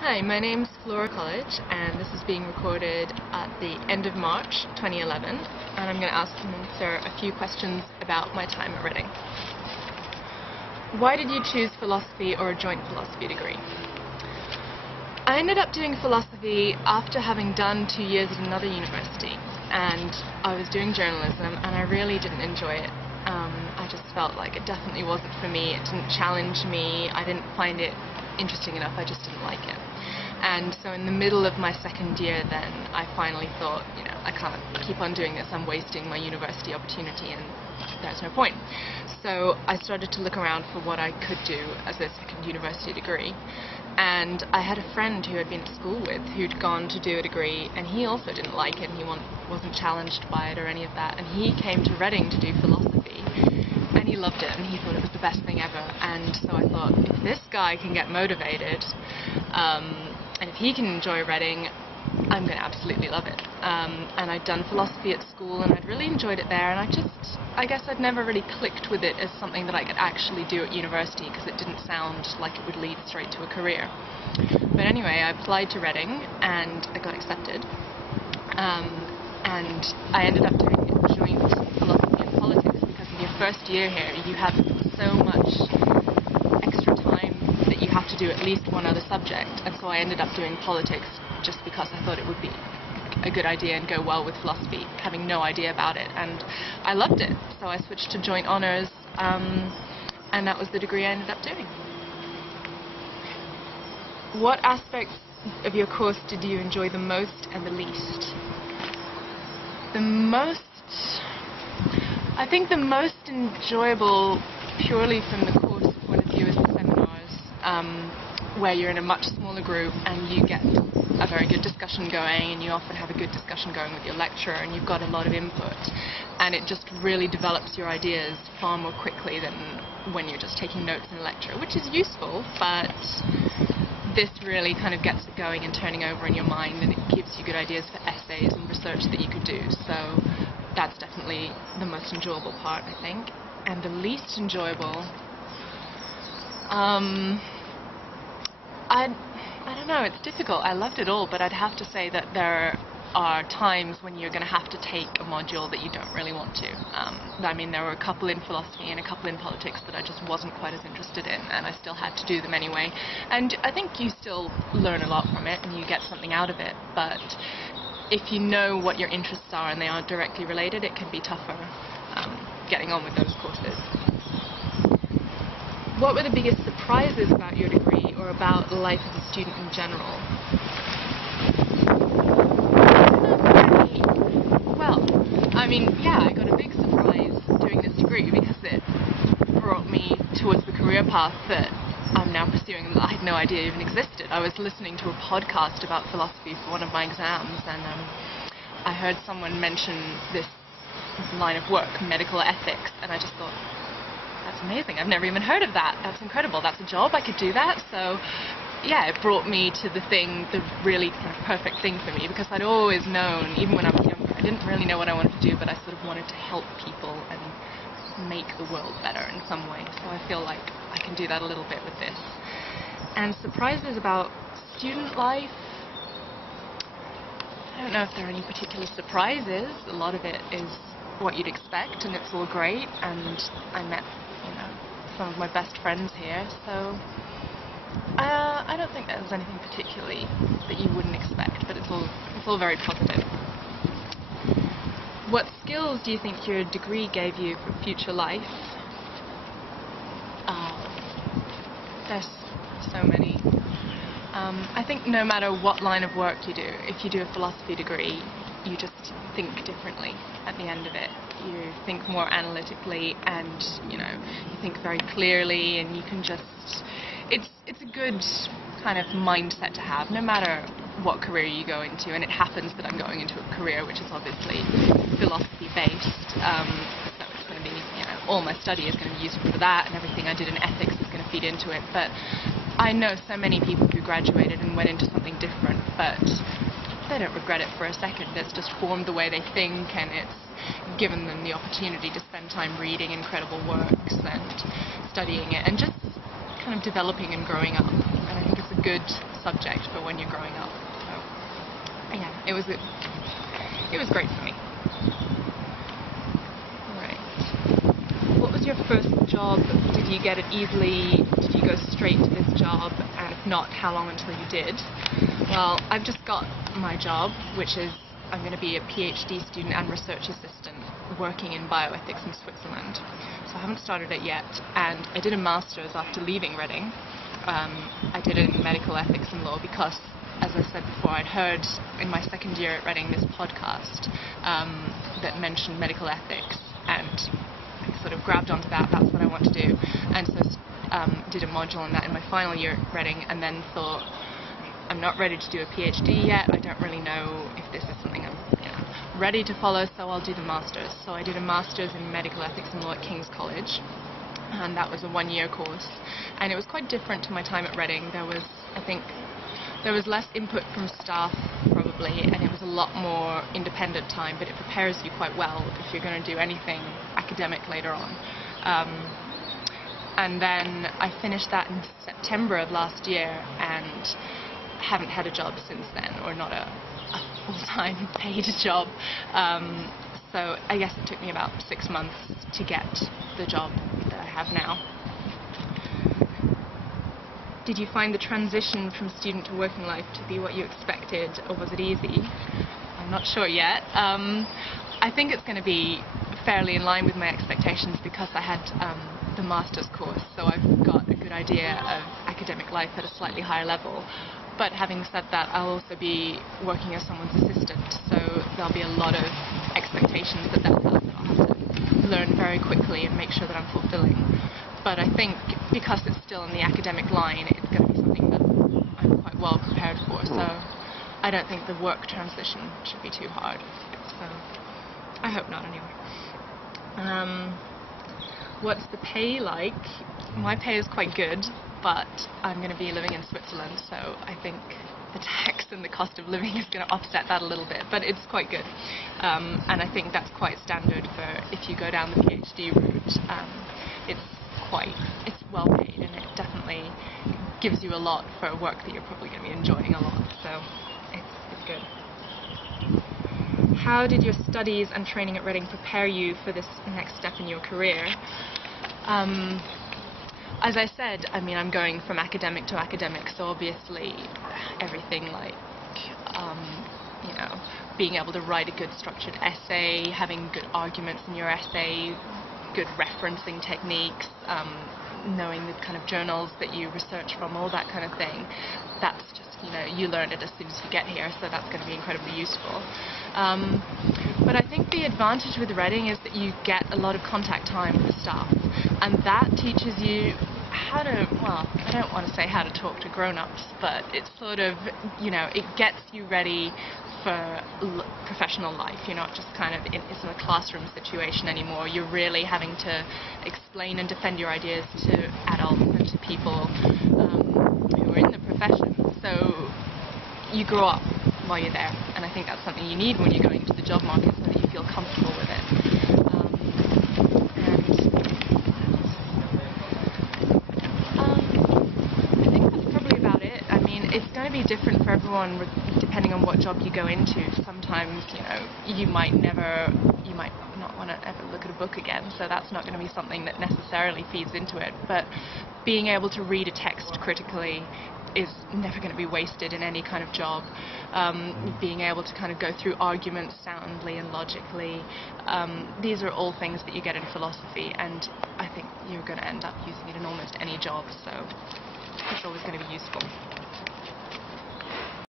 Hi, my name's Flora College, and this is being recorded at the end of March 2011, and I'm going to answer a few questions about my time at Reading. Why did you choose philosophy or a joint philosophy degree? I ended up doing philosophy after having done 2 years at another university, and I was doing journalism, and I really didn't enjoy it. I just felt like it definitely wasn't for me. It didn't challenge me. I didn't find it interesting enough. I just didn't like it. And so in the middle of my second year then, I finally thought, I can't keep on doing this. I'm wasting my university opportunity and there's no point. So I started to look around for what I could do as a second university degree. And I had a friend who I'd been at school with who'd gone to do a degree, and he also didn't like it, and he wasn't challenged by it or any of that. And he came to Reading to do philosophy, and he loved it, and he thought it was the best thing ever. And so I thought, if this guy can get motivated, and if he can enjoy Reading, I'm going to absolutely love it. And I'd done philosophy at school, and I'd really enjoyed it there, and I guess I'd never really clicked with it as something that I could actually do at university, because it didn't sound like it would lead straight to a career. But anyway, I applied to Reading, and I got accepted. And I ended up doing joint philosophy and politics, because in your first year here, you have so much extra time that you have to do at least one other subject, and so I ended up doing politics just because I thought it would be a good idea and go well with philosophy, having no idea about it, and I loved it, so I switched to joint honours, and that was the degree I ended up doing. What aspects of your course did you enjoy the most and the least? I think the most enjoyable, purely from the course point of view, is the seminars, where you're in a much smaller group and you get a very good discussion going, and you often have a good discussion going with your lecturer, and you've got a lot of input, and it just really develops your ideas far more quickly than when you're just taking notes in a lecture, which is useful, but this really kind of gets it going and turning over in your mind, and it gives you good ideas for essays and research that you could do. So that's definitely the most enjoyable part, I think. And the least enjoyable, I don't know, it's difficult. I loved it all, but I'd have to say that there are times when you're going to have to take a module that you don't really want to. I mean, there were a couple in philosophy and a couple in politics that I just wasn't quite as interested in, and I still had to do them anyway. And I think you still learn a lot from it, and you get something out of it, but if you know what your interests are and they aren't directly related, it can be tougher getting on with those courses. What were the biggest surprises about your degree or about life as a student in general? Well, I mean, yeah, I got a big surprise doing this degree because it brought me towards the career path that I'm now pursuing and that I had no idea even existed. I was listening to a podcast about philosophy for one of my exams, and I heard someone mention this line of work, medical ethics, and I just thought, that's amazing, I've never even heard of that, that's incredible, that's a job, I could do that. So yeah, it brought me to the really kind of perfect thing for me, because I'd always known, even when I was younger, I didn't really know what I wanted to do, but I sort of wanted to help people and make the world better in some way, so I feel like I can do that a little bit with this. And surprises about student life, I don't know if there are any particular surprises. A lot of it is what you'd expect, and it's all great, and I met some of my best friends here, so I don't think there's anything particularly that you wouldn't expect, but it's all very positive. What skills do you think your degree gave you for future life? There's so many. I think no matter what line of work you do, if you do a philosophy degree, you just think differently at the end of it. You think more analytically, and you think very clearly, and you can just, it's a good kind of mindset to have, no matter what career you go into. And it happens that I'm going into a career which is obviously philosophy based, so it's going to be, all my study is going to be useful for that, and everything I did in ethics is going to feed into it. But I know so many people who graduated and went into something different, but they don't regret it for a second. It's just formed the way they think, and it's given them the opportunity to spend time reading incredible works and studying it and just kind of developing and growing up. And I think it's a good subject for when you're growing up. So yeah, it was great for me. Right. What was your first job? Did you get it easily? Did you go straight to this job? And if not, how long until you did? Well, I've just got my job, which is I'm going to be a PhD student and research assistant working in bioethics in Switzerland. So I haven't started it yet, and I did a master's after leaving Reading. I did it in medical ethics and law because, as I said before, I'd heard in my second year at Reading this podcast that mentioned medical ethics, and I sort of grabbed onto that. That's what I want to do, and so did a module on that in my final year at Reading, and then thought, I'm not ready to do a PhD yet. I don't really know if this is something I'm ready to follow, so I'll do the master's. So I did a master's in medical ethics and law at King's College, and that was a one-year course, and it was quite different to my time at Reading. I think there was less input from staff probably, and it was a lot more independent time, but it prepares you quite well if you're going to do anything academic later on. And then I finished that in September of last year, and haven't had a job since then, or not a full-time paid job. So I guess it took me about 6 months to get the job that I have now. Did you find the transition from student to working life to be what you expected, or was it easy? I'm not sure yet. I think it's going to be fairly in line with my expectations because I had the master's course, so I've got a good idea of academic life at a slightly higher level. But having said that, I'll also be working as someone's assistant, so there'll be a lot of expectations that I'll have to learn very quickly and make sure that I'm fulfilling. But I think because it's still in the academic line, it's going to be something that I'm quite well prepared for, so I don't think the work transition should be too hard. So I hope not anyway. What's the pay like? My pay is quite good, but I'm going to be living in Switzerland, so I think the tax and the cost of living is going to offset that a little bit, but it's quite good. And I think that's quite standard for if you go down the PhD route. It's well paid, and it definitely gives you a lot for work that you're probably going to be enjoying a lot, so it's good. How did your studies and training at Reading prepare you for this next step in your career? As I said, I'm going from academic to academic, so obviously everything like, being able to write a good structured essay, having good arguments in your essay, good referencing techniques, knowing the kind of journals that you research from, all that kind of thing. That's just, you learn it as soon as you get here, so that's going to be incredibly useful. But I think the advantage with Reading is that you get a lot of contact time with the staff, and that teaches you how to, well, I don't want to say how to talk to grown-ups, but it's sort of, it gets you ready for professional life. You're not just kind of in a classroom situation anymore. You're really having to explain and defend your ideas to adults and to people who are in the profession. So you grow up while you're there, and I think that's something you need when you're going into the job market so that you feel comfortable with it. I think that's probably about it. It's going to be different for everyone depending on what job you go into. Sometimes, you might not want to ever look at a book again, so that's not going to be something that necessarily feeds into it. But being able to read a text critically is never going to be wasted in any kind of job. Being able to kind of go through arguments soundly and logically, these are all things that you get in philosophy, and I think you're going to end up using it in almost any job, so it's always going to be useful.